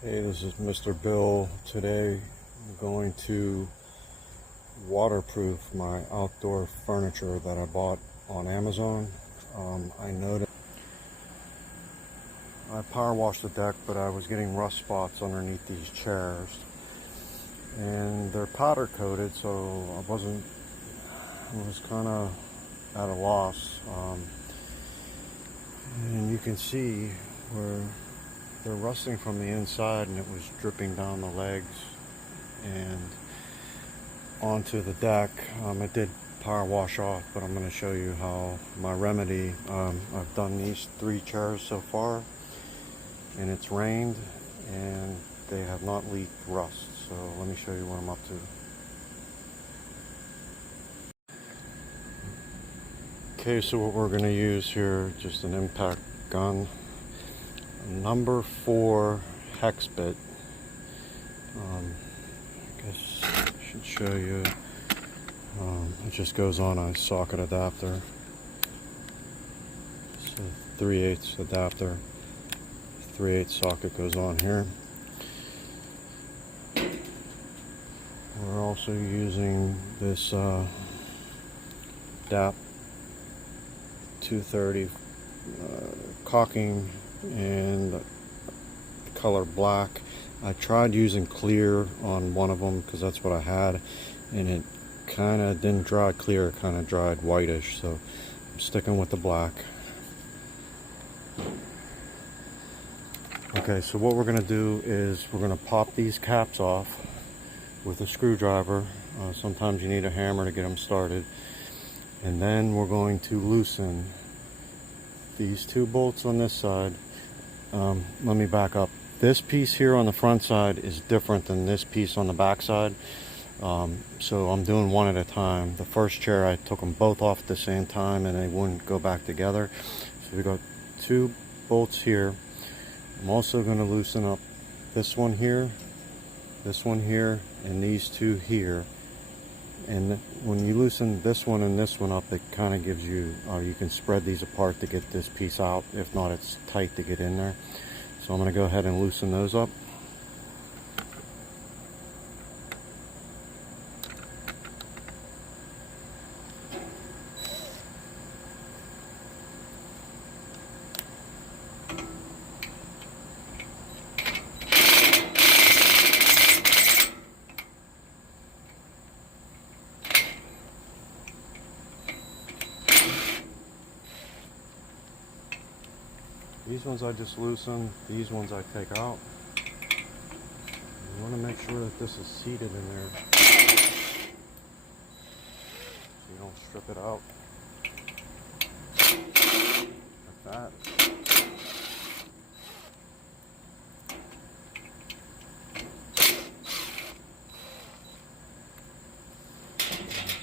Hey, this is Mr. Bill. Today I'm going to waterproof my outdoor furniture that I bought on Amazon. I noticed I power washed the deck, but I was getting rust spots underneath these chairs, and they're powder coated, so I was kind of at a loss. And you can see where they're rusting from the inside, and it was dripping down the legs and onto the deck. It did power wash off, but I'm going to show you how my remedy. I've done these 3 chairs so far, and it's rained and they have not leaked rust. So let me show you what I'm up to. Okay, so what we're going to use here, just an impact gun, number 4 hex bit. I guess I should show you. It just goes on a socket adapter. It's a 3/8 adapter. 3/8 socket goes on here. We're also using this DAP 230 caulking and the color black. I tried using clear on one of them because that's what I had, and it kind of didn't dry clear, it kind of dried whitish, so I'm sticking with the black. Okay, so what we're going to do is we're going to pop these caps off with a screwdriver. Sometimes you need a hammer to get them started, and then we're going to loosen these 2 bolts on this side. Let me back up. This piece here on the front side is different than this piece on the back side. So I'm doing one at a time. The first chair I took them both off at the same time and they wouldn't go back together. So we got 2 bolts here. I'm also going to loosen up this one here, and these 2 here. And when you loosen this one and this one up, it kind of gives you, you can spread these apart to get this piece out. If not, it's tight to get in there. So I'm going to go ahead and loosen those up. These ones I just loosen, these ones I take out. You want to make sure that this is seated in there so you don't strip it out like that.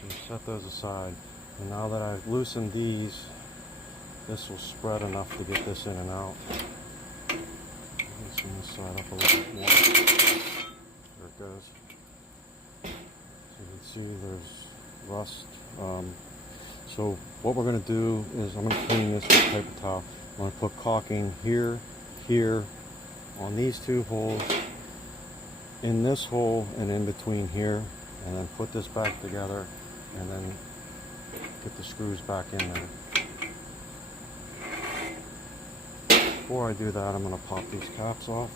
So set those aside, and now that I've loosened these, this will spread enough to get this in and out. Loosen this side up a little bit more. There it goes. So you can see there's rust. So what we're going to do is I'm going to clean this with paper towel. I'm going to put caulking here, here, on these 2 holes, in this hole, and in between here, and then put this back together, and then get the screws back in there. Before I do that, I'm going to pop these caps off.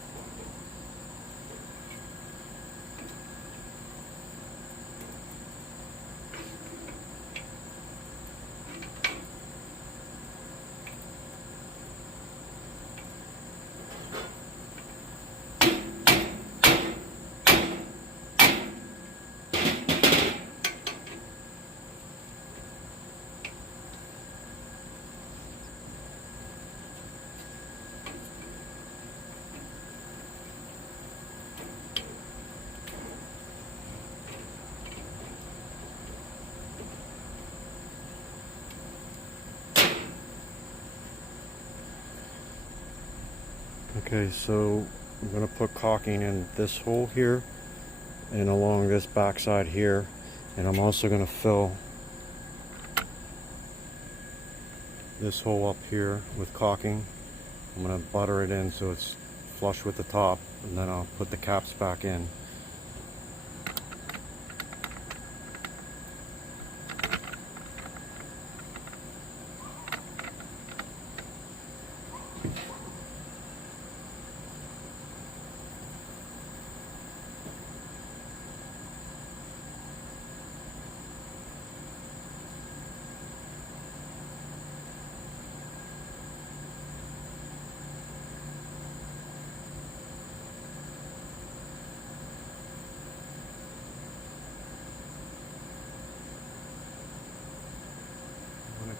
Okay, so I'm going to put caulking in this hole here and along this back side here, and I'm also going to fill this hole up here with caulking. I'm going to butter it in so it's flush with the top, and then I'll put the caps back in.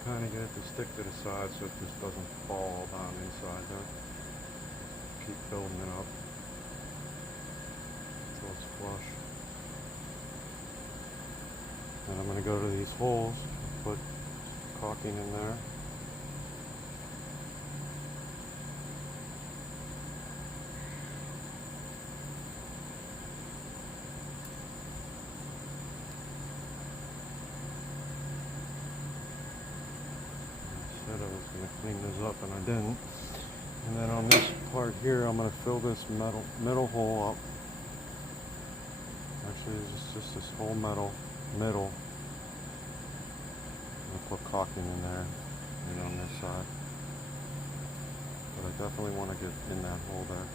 Kind of get it to stick to the side so it just doesn't fall down inside there. Keep building it up until it's flush. And I'm going to go to these holes, put caulking in there. I was going to clean this up and I didn't. And then on this part here, I'm going to fill this middle hole up. Actually, it's just this whole middle. I'm going to put caulking in there and on this side. But I definitely want to get in that hole there.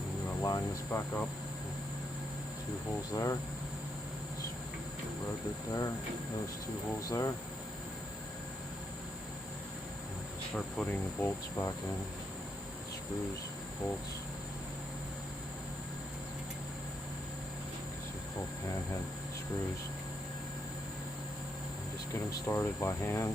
I'm going to line this back up. 2 holes there, red bit there, those 2 holes there. Start putting the bolts back in, screws, bolts. These are called panhead screws. And just get them started by hand.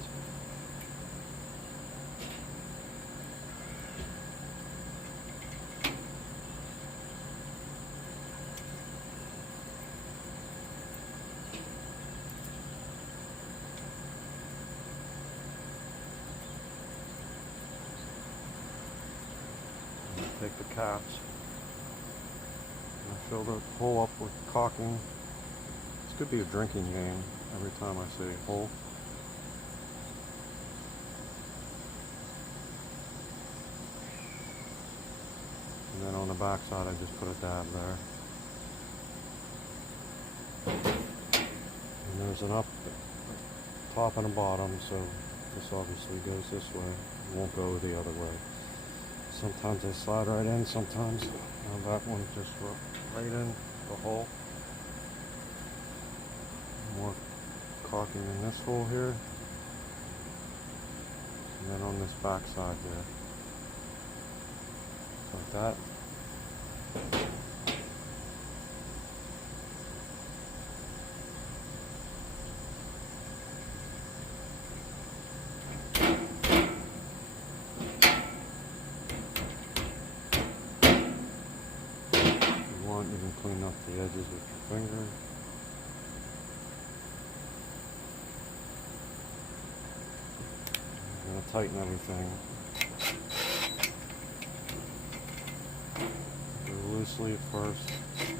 Take the caps and I fill the hole up with caulking. This could be a drinking game every time I say hole. And then on the back side I just put a dab there. And there's an up, top and a bottom, so this obviously goes this way. It won't go the other way. Sometimes they slide right in, sometimes that one just right in the hole. More caulking in this hole here. And then on this back side here. Like that. You can clean up the edges with your finger. I'm going to tighten everything. Do loosely at first. Just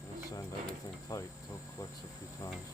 going to send everything tight until it clicks a few times.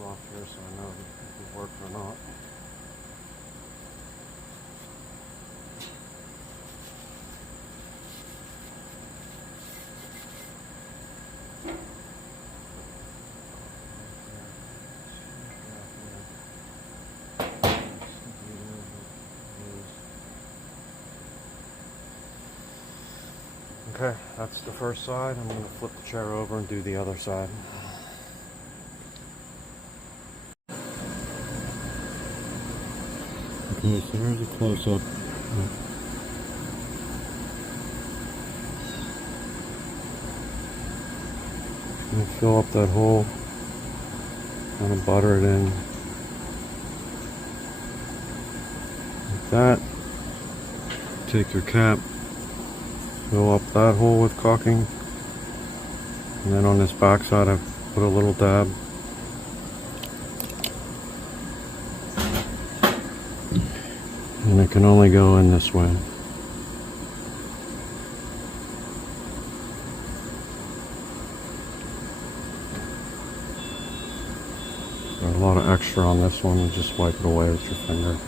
Off here so I know if it worked or not. That's the first side. I'm going to flip the chair over and do the other side. Okay, so here's a close-up. And fill up that hole. Kind of butter it in. Like that. Take your cap. Fill up that hole with caulking. And then on this back side I put a little dab. And it can only go in this way. Got a lot of extra on this one, and just wipe it away with your finger.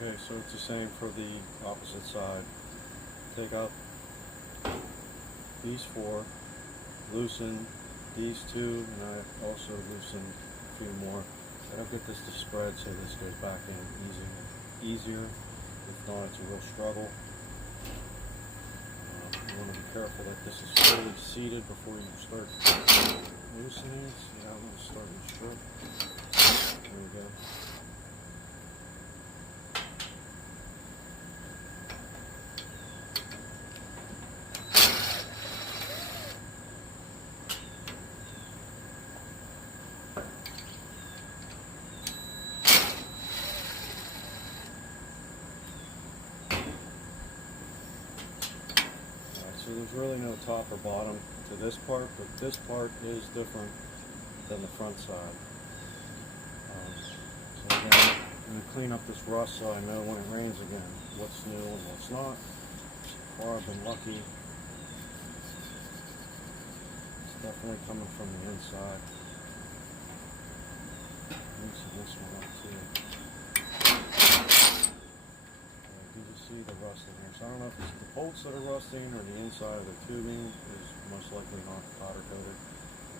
Okay, so it's the same for the opposite side. Take out these four, loosen these two, and I also loosened a few more. I don't get this to spread so this goes back in easier. If not, it's a real struggle. You want to be careful that this is fully seated before you start loosening. See how it's starting to strip. There we go. So there's really no top or bottom to this part, but this part is different than the front side. So again, I'm going to clean up this rust so I know when it rains again what's new and what's not. So far I've been lucky. It's definitely coming from the inside. Loosen this one up too. You just see the rust in here. So I don't know if it's the bolts that are rusting or the inside of the tubing is most likely not powder coated.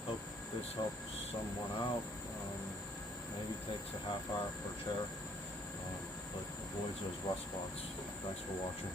Hope this helps someone out. Maybe takes a half hour per chair, but avoids those rust spots. Thanks for watching.